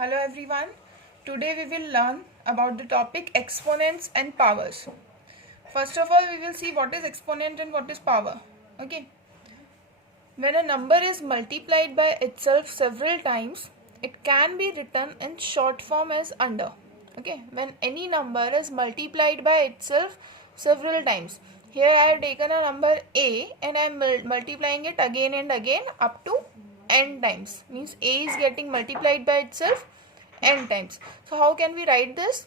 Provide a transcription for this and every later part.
Hello everyone. Today we will learn about the topic exponents and powers. First of all, we will see what is exponent and what is power. Okay. When a number is multiplied by itself several times, it can be written in short form as under. Okay. When any number is multiplied by itself several times. Here I have taken a number a and I am multiplying it again and again up to n times. Means a is getting multiplied by itself n times. So how can we write this?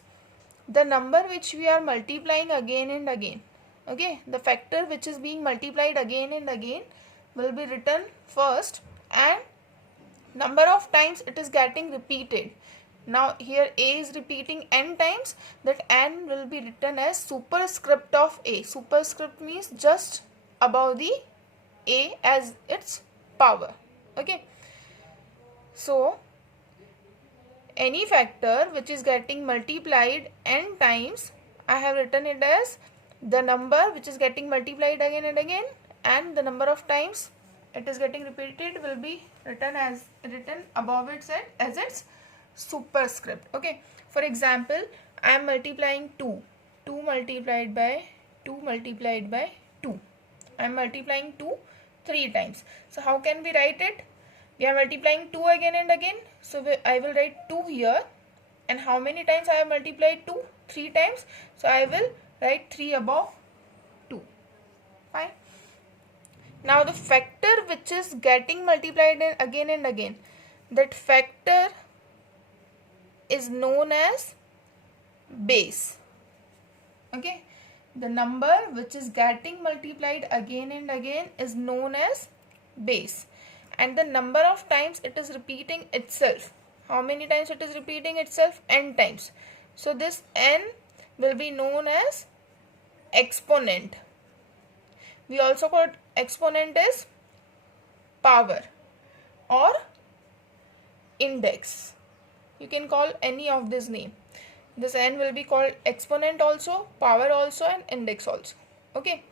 The number which we are multiplying again and again. Okay. The factor which is being multiplied again and again will be written first and number of times it is getting repeated. Now here a is repeating n times, that n will be written as superscript of a. Superscript means just above the a as its power. Okay. So any factor which is getting multiplied n times, I have written it as the number which is getting multiplied again and again, and the number of times it is getting repeated will be written above it as its superscript. Okay. For example, I am multiplying 2. 2 multiplied by 2 multiplied by 2. I am multiplying 2 3 times. So how can we write it? We are multiplying 2 again and again. So I will write 2 here. And how many times I have multiplied 2? 3 times. So I will write 3 above 2. Fine. Now the factor which is getting multiplied again and again, that factor is known as base. Okay. The number which is getting multiplied again and again is known as base. And the number of times it is repeating itself. How many times it is repeating itself? N times. So this n will be known as exponent. We also call exponent as power or index. You can call any of this name. This n will be called exponent also, power also, and index also. Okay.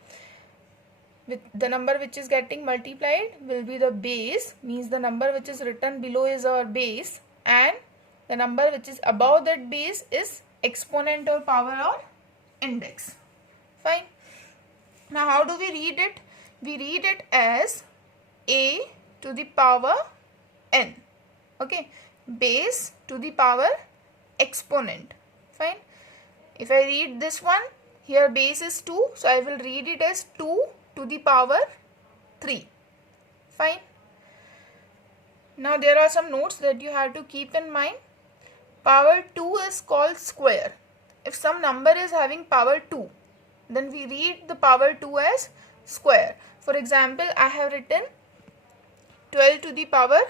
With the number which is getting multiplied will be the base, means the number which is written below is our base, and the number which is above that base is exponent or power or index. Fine. Now how do we read it? We read it as a to the power n. Okay. Base to the power exponent. Fine. If I read this one, here base is 2, so I will read it as 2 to the power 3. Fine. Now there are some notes that you have to keep in mind. Power 2 is called square. If some number is having power 2, then we read the power 2 as square. For example, I have written 12 to the power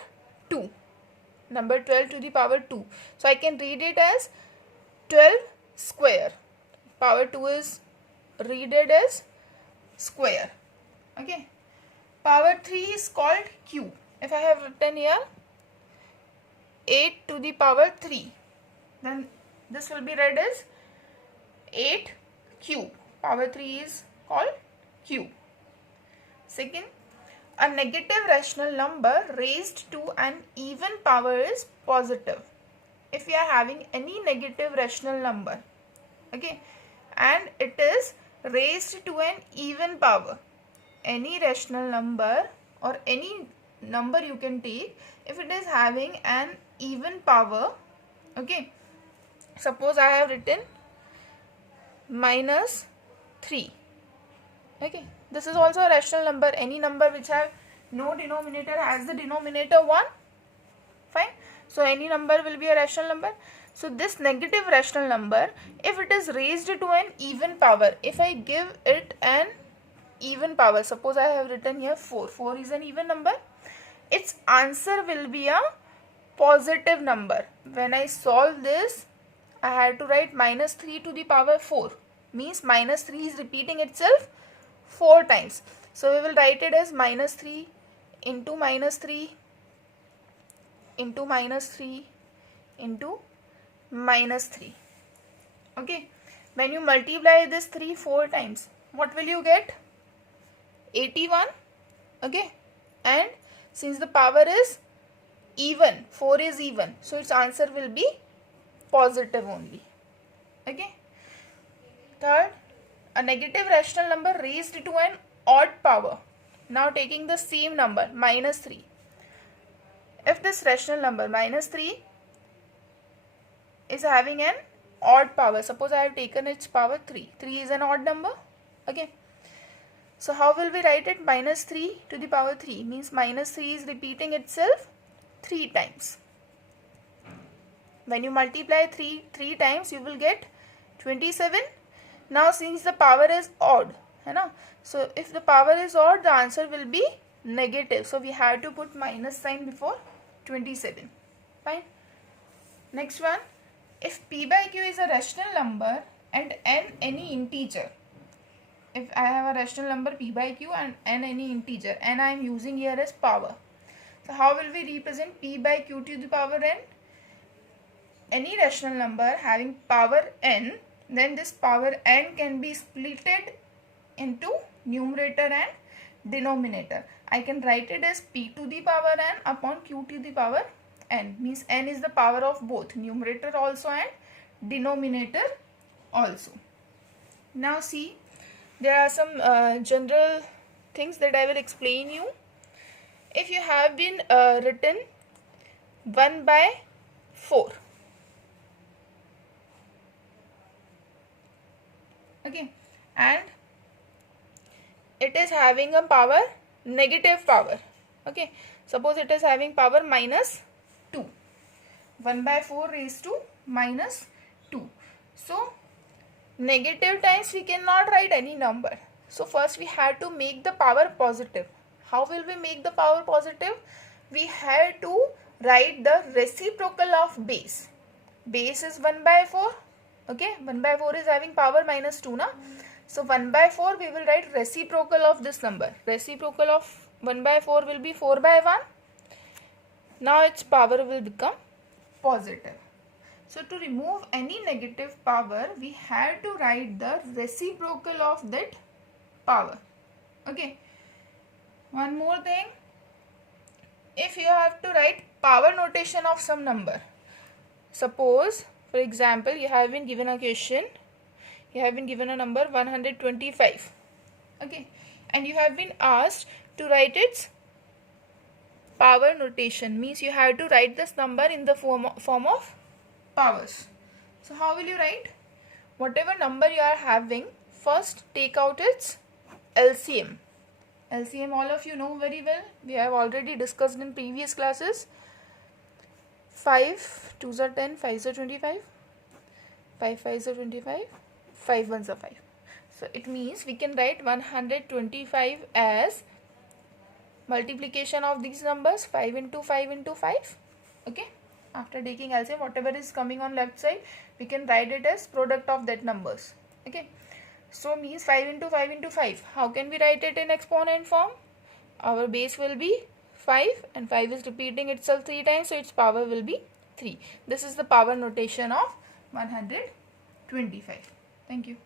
2. Number 12 to the power 2. So I can read it as 12 square. Power 2 is read it as square. Okay. Power 3 is called cube. If I have written here 8 to the power 3, then this will be read as 8 cube. Power 3 is called cube. Second, a negative rational number raised to an even power is positive. If we are having any negative rational number, okay, and it is raised to an even power, any rational number or any number you can take, if it is having an even power, okay, suppose I have written minus 3. Okay, this is also a rational number. Any number which have no denominator has the denominator 1. Fine. So any number will be a rational number. So this negative rational number, if it is raised to an even power, if I give it an even power, suppose I have written here 4. 4 is an even number. Its answer will be a positive number. When I solve this, I had to write minus 3 to the power 4. Means minus 3 is repeating itself 4 times. So we will write it as minus 3 into minus 3 into minus 3 into minus 3. Okay. When you multiply this 3 4 times, what will you get? 81. Okay. And since the power is even, 4 is even, so its answer will be positive only. Okay. Third, a negative rational number raised to an odd power. Now taking the same number, minus 3. If this rational number minus 3 is having an odd power, suppose I have taken its power 3. 3 is an odd number. Okay. So how will we write it? Minus 3 to the power 3 means minus 3 is repeating itself 3 times. When you multiply 3 times, you will get 27. Now since the power is odd, so if the power is odd, the answer will be negative. So we have to put minus sign before 27. Fine. Next one, if p by q is a rational number and n any integer. If I have a rational number p by q and n any integer, and I am using here as power. So how will we represent p by q to the power n? Any rational number having power n, then this power n can be splitted into numerator and denominator. I can write it as p to the power n upon q to the power n. Means n is the power of both numerator also and denominator also. Now see, there are some general things that I will explain you. If you have been written 1 by 4. Okay, and it is having a power, negative power. Okay, suppose it is having power minus 2. 1 by 4 raised to minus 2. So negative times we cannot write any number. So first we have to make the power positive. How will we make the power positive? We have to write the reciprocal of base. Base is 1 by 4. Okay, 1 by 4 is having power minus 2, na? So 1 by 4 we will write reciprocal of this number. Reciprocal of 1 by 4 will be 4 by 1. Now its power will become positive. So to remove any negative power, we have to write the reciprocal of that power. Okay. One more thing. If you have to write power notation of some number. Suppose, for example, you have been given a question. You have been given a number 125. Okay. And you have been asked to write its power notation. Means you have to write this number in the form of powers. So how will you write? Whatever number you are having, first take out its LCM. LCM all of you know very well. We have already discussed in previous classes. 5 2s are 10, 5s are 25, 5 5s are 25, 5 1s are 5. So it means we can write 125 as multiplication of these numbers, 5 into 5 into 5. Okay. After taking LCM, whatever is coming on left side, we can write it as product of that numbers. Okay. So means 5 into 5 into 5. How can we write it in exponent form? Our base will be 5 and 5 is repeating itself 3 times, so its power will be 3. This is the power notation of 125. Thank you.